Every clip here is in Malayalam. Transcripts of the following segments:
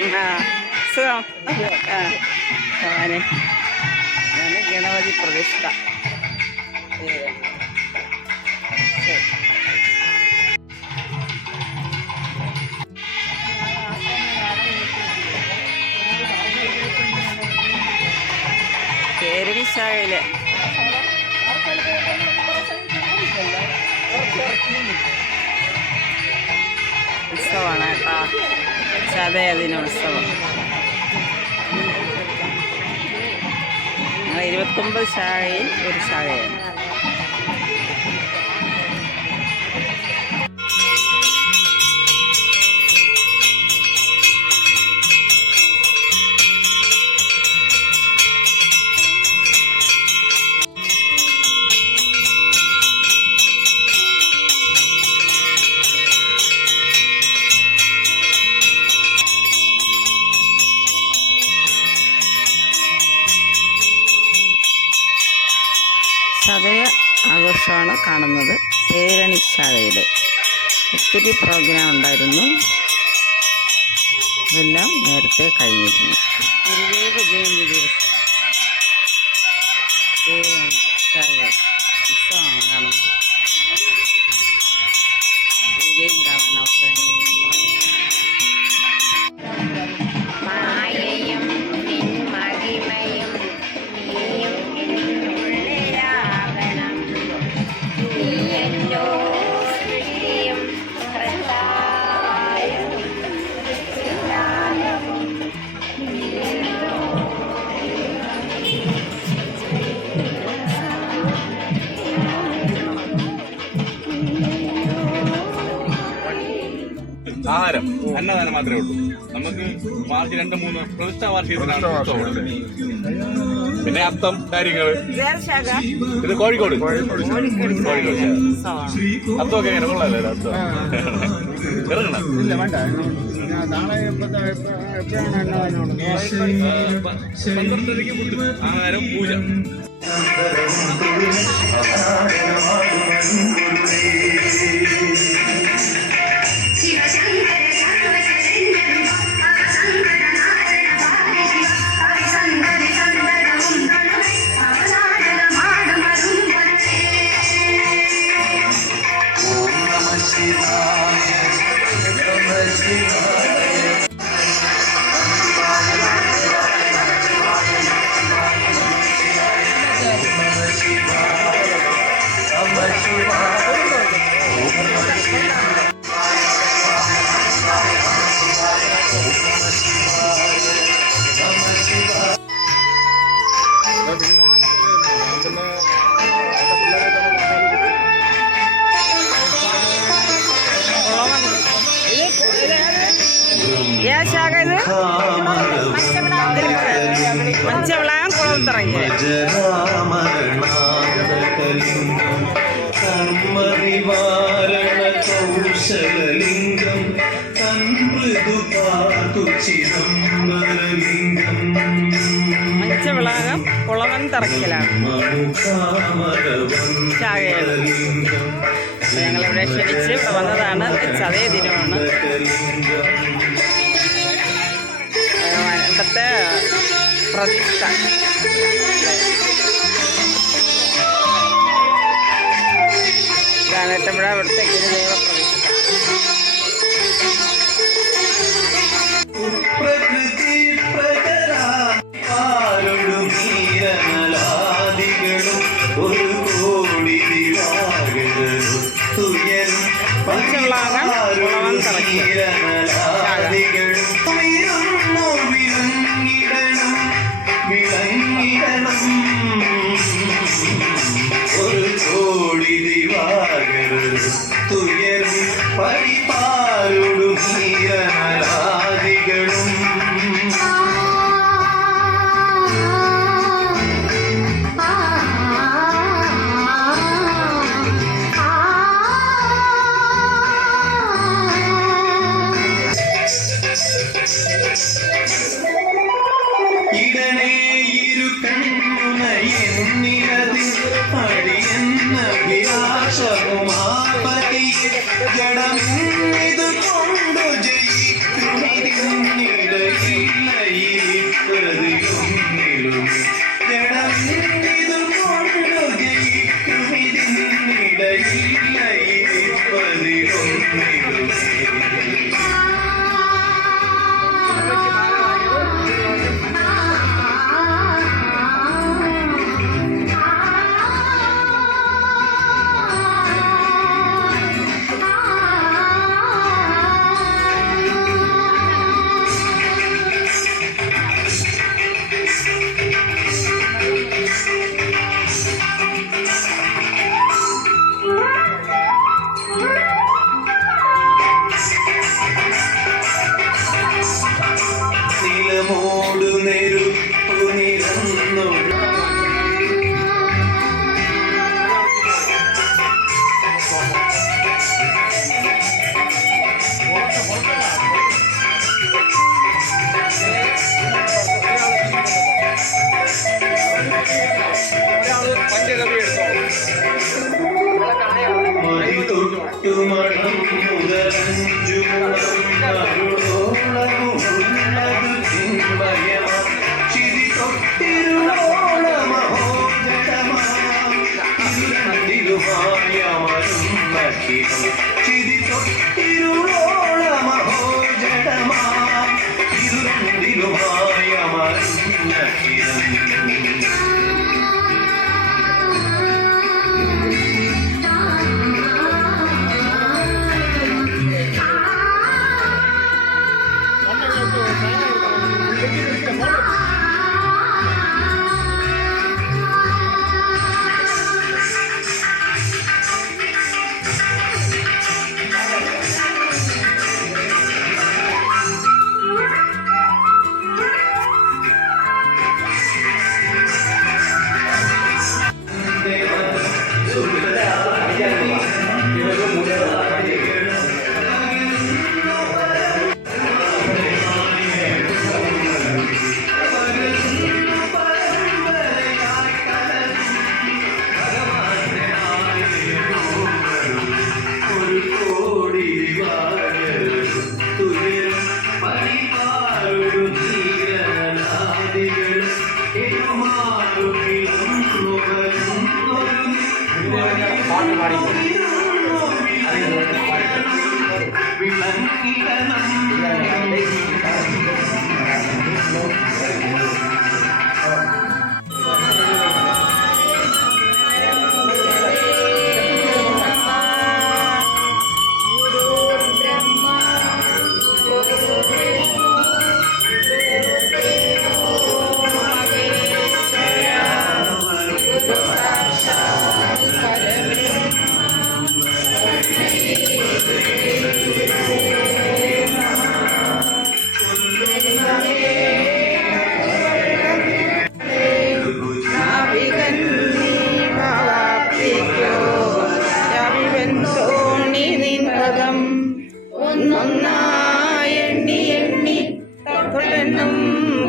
സുഖം. ഭഗവാനെ ഗണപതി പ്രതിഷ്ഠ. കേരളീശായില് ഉത്സവമാണ് കേട്ടോ. ചതയദിനോത്സവം. 29 ശാഖയിൽ ഒരു ശാഖയാണ്. ചതയ ആഘോഷമാണ് കാണുന്നത്. പേരണിശാലയിൽ ഒത്തിരി പ്രോഗ്രാം ഉണ്ടായിരുന്നു. ഇതെല്ലാം നേരത്തെ കഴിഞ്ഞിരുന്നു. ഗുരുദേവ ജയന്തി ദിവസം പേരണിശാല ഉത്സവമാണ് കാണുന്നത്. പൂജയും കാണാൻ അവസരം. ആഹാരം അന്നദാനം മാത്രമേ ഉള്ളൂ. നമുക്ക് മാർച്ച് 2-3 പ്രതിഷ്ഠാ വാർഷികത്തിനാണ് ഉത്സവം. പിന്നെ അത്തം കാര്യങ്ങള്. ഇത് കോഴിക്കോട്. അത്തമൊക്കെ എങ്ങനെ കൊള്ളാല്ലേ? അത്തം ഇറങ്ങണം. 12:30 ഫുഡ്, ആഹാരം, പൂജ. ശാഖ ഇത് മഞ്ചവിളാം കുളത്തിറങ്ങി. മഞ്ചവിളാകം കുളവൻ തറക്കലാണ് ശാഖയാണ്. ഞങ്ങളിവിടെ ക്ഷണിച്ച് ഇവിടെ വന്നതാണ്. ചതയ ദിനമാണ്. ഇവിടുത്തെ പ്രതിഷ്ഠ. ഇതാണ് ഏറ്റവും ഇവിടുത്തെ ഗുരുദേവ പഞ്ചവിളാകം കുളവൻ തറക്കിയ ഒരു കോടി ദിവാകരും തുയരും പരിപാലൊടും ഹീരമലാദികളും ഇടനേ ഇരു കണ്ണുനയെന്നിരതിൽ അടിയെന്ന വിലാസവുമാപതിയെ ജഡമിതു കൊണ്ടു ജയ എട്ടുമണം മുതലഞ്ചു മരുളോളമുള്ളതു ചിന്മയമാ ചിരി തൊട്ടിരുളോളമഹോജടമാം ഇരുരണ്ടിലുമായമരുന്നഖിലം ചിരി തൊട്ടിരുളോളമഹോജടമാം ഇരുരണ്ടിലുമായമരുന്നഖിലം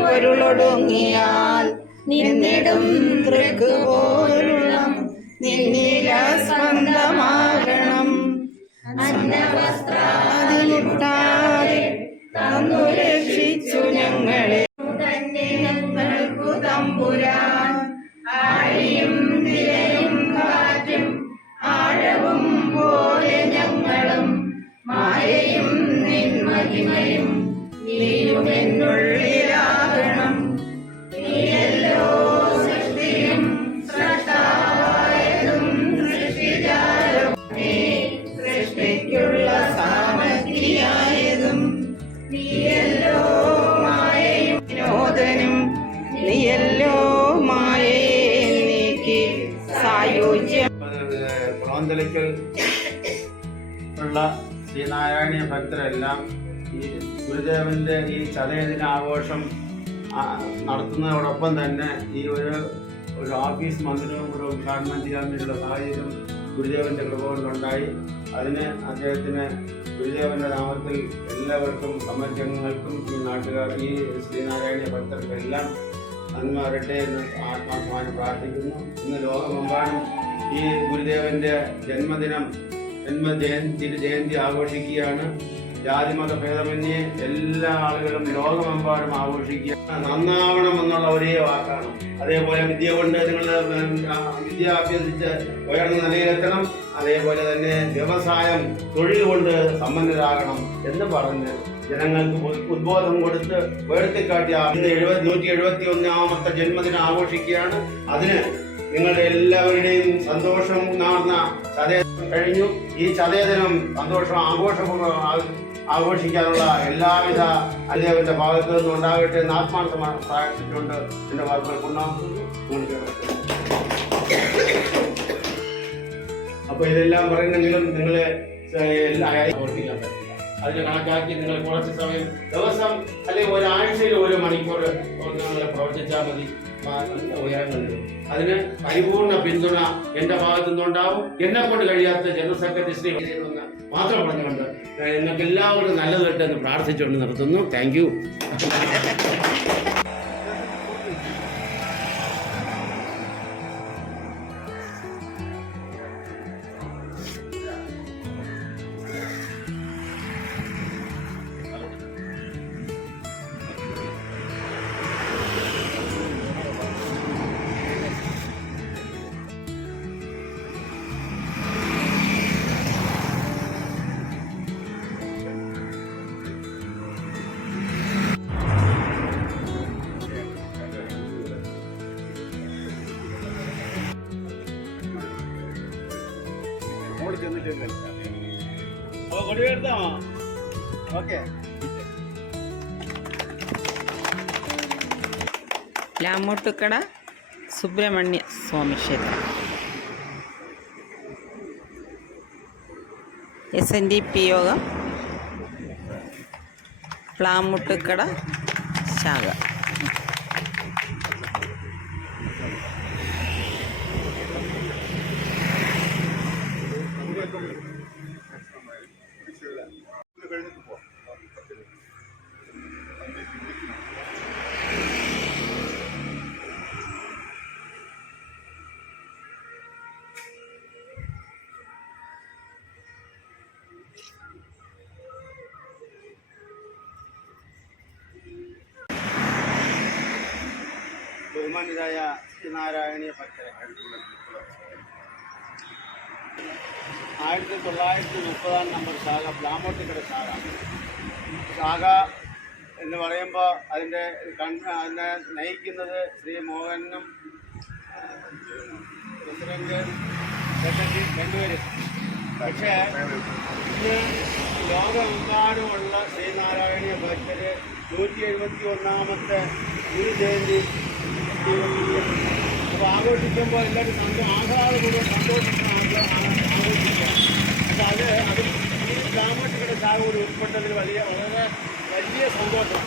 പൊരുളൊടുങ്ങിയാൽ നിന്നിടും തൃക്കുപോരുളം നിന്നില സ്പന്ദമാകണം അന്നവസ്ത്രാതിമുട്ടാതെ തന്നു രക്ഷിച്ചു ഞങ്ങളെ ഞങ്ങൾക്കു തമ്പുരാൻ ആഴിയും തിരയും കാറ്റും ആഴവും പോലെ ഞങ്ങളും മായയും നിൻമഹിമയും നീയുമെന്നുള്ളിലാകണം നീയല്ലോ സൃഷ്ടിയും സ്രഷ്ടാവായതും സൃഷ്ടിജാലവും നീ സൃഷ്ടിക്കുള്ള സാമഗ്രിയായതും നീയല്ലോ മായയും വിനോദനും നീയല്ലോ മായയെ നീക്കി സായുജ്യം കുളന്തലിക്കൽ ഉള്ള ശ്രീനാരായണീയ ഭക്തരെല്ലാം ഈ ഗുരുദേവൻ്റെ ഈ ചതയദിന ആഘോഷം നടത്തുന്നതോടൊപ്പം തന്നെ ഈ ഒരു ഓഫീസ് മന്ദിരവും കൂടെ ഉദ്ഘാടനം ചെയ്യാൻ വേണ്ടിയുള്ള സാഹചര്യം ഗുരുദേവൻ്റെ കൃപ കൊണ്ടുണ്ടായി. അതിന് അദ്ദേഹത്തിന് ഗുരുദേവൻ്റെ നാമത്തിൽ എല്ലാവർക്കും സമ്മർജങ്ങൾക്കും ഈ നാട്ടുകാർ ഈ ശ്രീനാരായണീയ ഭക്തർക്കെല്ലാം നന്മ വരട്ടെ എന്ന് ആത്മാർത്ഥമായി പ്രാർത്ഥിക്കുന്നു. ഇന്ന് ലോകമെമ്പാടും ഈ ഗുരുദേവൻ്റെ ജയന്തി ആഘോഷിക്കുകയാണ്. ജാതിമത ഭേദമന്യേ എല്ലാ ആളുകളും ലോകമെമ്പാടും ആഘോഷിക്കുക. നന്നാവണം എന്നുള്ള ഒരേ വാക്കാണ്. അതേപോലെ വിദ്യ കൊണ്ട് നിങ്ങൾ വിദ്യ അഭ്യസിച്ച് ഉയർന്ന നിലയിലെത്തണം. അതേപോലെ തന്നെ വ്യവസായം തൊഴിൽ കൊണ്ട് സമ്പന്നരാകണം എന്ന് പറഞ്ഞ് ജനങ്ങൾക്ക് ഉദ്ബോധം കൊടുത്ത് ഉയർത്തിക്കാട്ടിയ ഇന്ന് 171ാമത്തെ ജന്മദിനം ആഘോഷിക്കുകയാണ്. അതിന് നിങ്ങളുടെ എല്ലാവരുടെയും സന്തോഷം നാർന്ന ചതയദിനം കഴിഞ്ഞു. ഈ ചതയദിനം സന്തോഷം ആഘോഷിക്കാനുള്ള എല്ലാവിധ അദ്ദേഹത്തിന്റെ ഭാഗത്തു നിന്നും ഉണ്ടാകട്ടെ എന്ന് ആത്മാർത്ഥമായി പ്രാർത്ഥിച്ചുകൊണ്ട് എന്റെ വാക്കുകൾ കൊണ്ടാകുന്നു. അപ്പൊ ഇതെല്ലാം പറയുന്നെങ്കിലും നിങ്ങളെ ആഘോഷിക്കാൻ പറ്റില്ല. അതിന് കണക്കാക്കി നിങ്ങൾ കുറച്ച് സമയം ദിവസം അല്ലെങ്കിൽ ഒരാഴ്ചയിൽ 1 മണിക്കൂർ നിങ്ങൾ പ്രവർത്തിച്ചാൽ മതി. ഉയരങ്ങളുണ്ട്. അതിന് പരിപൂർണ പിന്തുണ എന്റെ ഭാഗത്തു നിന്നുണ്ടാവും. എന്നെ കൊണ്ട് കഴിയാത്ത ജനറൽ സെക്രട്ടറി ശ്രീ എന്ന് മാത്രം പറഞ്ഞുകൊണ്ട് നിങ്ങൾക്ക് എല്ലാവർക്കും നല്ലത് കിട്ടുമെന്ന് പ്രാർത്ഥിച്ചുകൊണ്ട് നിർത്തുന്നു. Thank you. പ്ലാമൂട്ടുക്കട സുബ്രഹ്മണ്യ സ്വാമി ക്ഷേത്രം. SNDP യോഗം പ്ലാമൂട്ടുക്കട ശാഖ. ബഹുമാന്യരായ ശ്രീനാരായണീയ ഭക്തരെ, 1930 നമ്പർ ശാഖ പ്ലാമൂട്ടുക്കട ശാഖ എന്ന് പറയുമ്പോൾ അതിനെ നയിക്കുന്നത് ശ്രീ മോഹനും പ്രസിഡന്റ് സെക്രട്ടറി രണ്ടുപേരും. പക്ഷേ ഇന്ന് ലോകമെമ്പാടുമുള്ള ശ്രീനാരായണീയ ഭക്തര് 171ാമത്തെ ഗുരുജയന്തി അപ്പോൾ ആഘോഷിക്കുമ്പോൾ എല്ലാവരും ആഹ്ലാദപൂർവ്വം സന്തോഷിക്കുന്ന ആഘോഷിക്കുക. അപ്പോൾ അത് ഈ പ്ലാമൂട്ടുക്കട ശാഖ കൂടി ഉൾപ്പെട്ടതിൽ വളരെ വലിയ സന്തോഷം,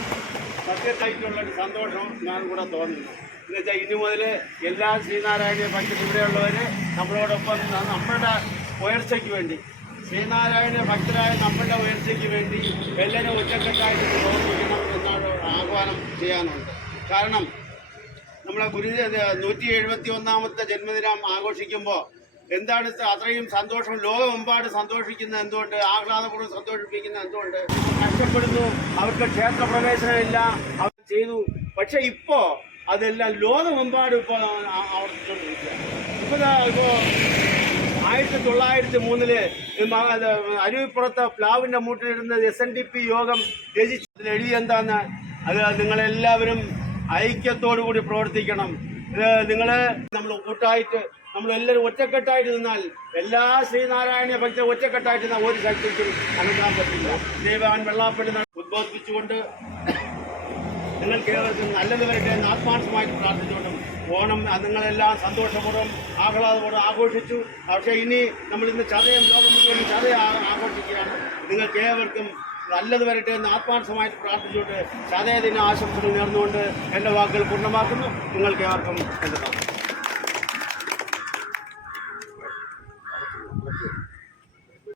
സത്യത്തായിട്ടുള്ളൊരു സന്തോഷം ഞാൻ കൂടെ തോന്നുന്നു. എന്നുവെച്ചാൽ ഇനി മുതൽ എല്ലാ ശ്രീനാരായണീയ ഭക്തരും ഇവിടെയുള്ളവർ നമ്മളോടൊപ്പം നമ്മളുടെ ഉയർച്ചയ്ക്ക് വേണ്ടി, ശ്രീനാരായണ ഭക്തരായ നമ്മളുടെ ഉയർച്ചയ്ക്ക് വേണ്ടി എല്ലാവരും ഒറ്റക്കെട്ടായിട്ട് പ്രവർത്തിക്കണം എന്നാണ് ആഹ്വാനം ചെയ്യാനുണ്ട്. കാരണം നമ്മളെ 171ാമത്തെ ജന്മദിനം ആഘോഷിക്കുമ്പോൾ എന്താണ് അത്രയും സന്തോഷം, ലോകമെമ്പാട് സന്തോഷിക്കുന്നത് എന്തുകൊണ്ട്, ആഹ്ലാദപൂർവ്വം സന്തോഷിപ്പിക്കുന്നത് എന്തുകൊണ്ട്? കഷ്ടപ്പെടുന്നു, അവർക്ക് ക്ഷേത്രപ്രവേശനമില്ല, അവർ ചെയ്തു. പക്ഷെ ഇപ്പോൾ അതെല്ലാം ലോകമെമ്പാടും ഇപ്പോൾ ആവർത്തിച്ചുകൊണ്ടിരിക്കുക. ഇപ്പോൾ 1903 അരുവിപ്പുറത്ത് പ്ലാവിൻ്റെ മൂട്ടിലിരുന്ന് SNDP യോഗം രചിച്ചതിൽ എഴുതിയെന്താന്ന്, അത് നിങ്ങളെല്ലാവരും ഐക്യത്തോടുകൂടി പ്രവർത്തിക്കണം. നമ്മൾ കൂട്ടായിട്ട് നമ്മളെല്ലാവരും ഒറ്റക്കെട്ടായിട്ട് നിന്നാൽ, എല്ലാ ശ്രീനാരായണ ഭക്തരും ഒറ്റക്കെട്ടായിട്ട് നിന്നാൽ ഒരു ശക്തിക്കും അനങ്ങാൻ പറ്റില്ല. ദൈവവാൻ വെള്ളാപ്പള്ളി ഉദ്ബോധിപ്പിച്ചുകൊണ്ട് നിങ്ങൾക്ക് ഏവർക്കും നല്ലത് വരട്ടെ എന്ന് ആത്മാർത്ഥമായിട്ട് പ്രാർത്ഥിച്ചുകൊണ്ടും ഓണം നിങ്ങളെല്ലാം സന്തോഷപൂർവ്വം ആഹ്ലാദപൂർവ്വം ആഘോഷിച്ചു. പക്ഷേ ഇനി നമ്മളിന്ന് ചതയം, ലോകം മുഴുവൻ ചതയം ആഘോഷിക്കുകയാണ്. നിങ്ങൾക്ക് ഏവർക്കും നല്ലത് വരട്ടെ എന്ന് ആത്മാർത്ഥമായിട്ട് പ്രാർത്ഥിച്ചുകൊണ്ട് ചതയ ദിന ആശംസകൾ നേർന്നുകൊണ്ട് എൻ്റെ വാക്കുകൾ പൂർണ്ണമാക്കുന്നു. നിങ്ങൾക്ക് ഏവർക്കും എൻ്റെ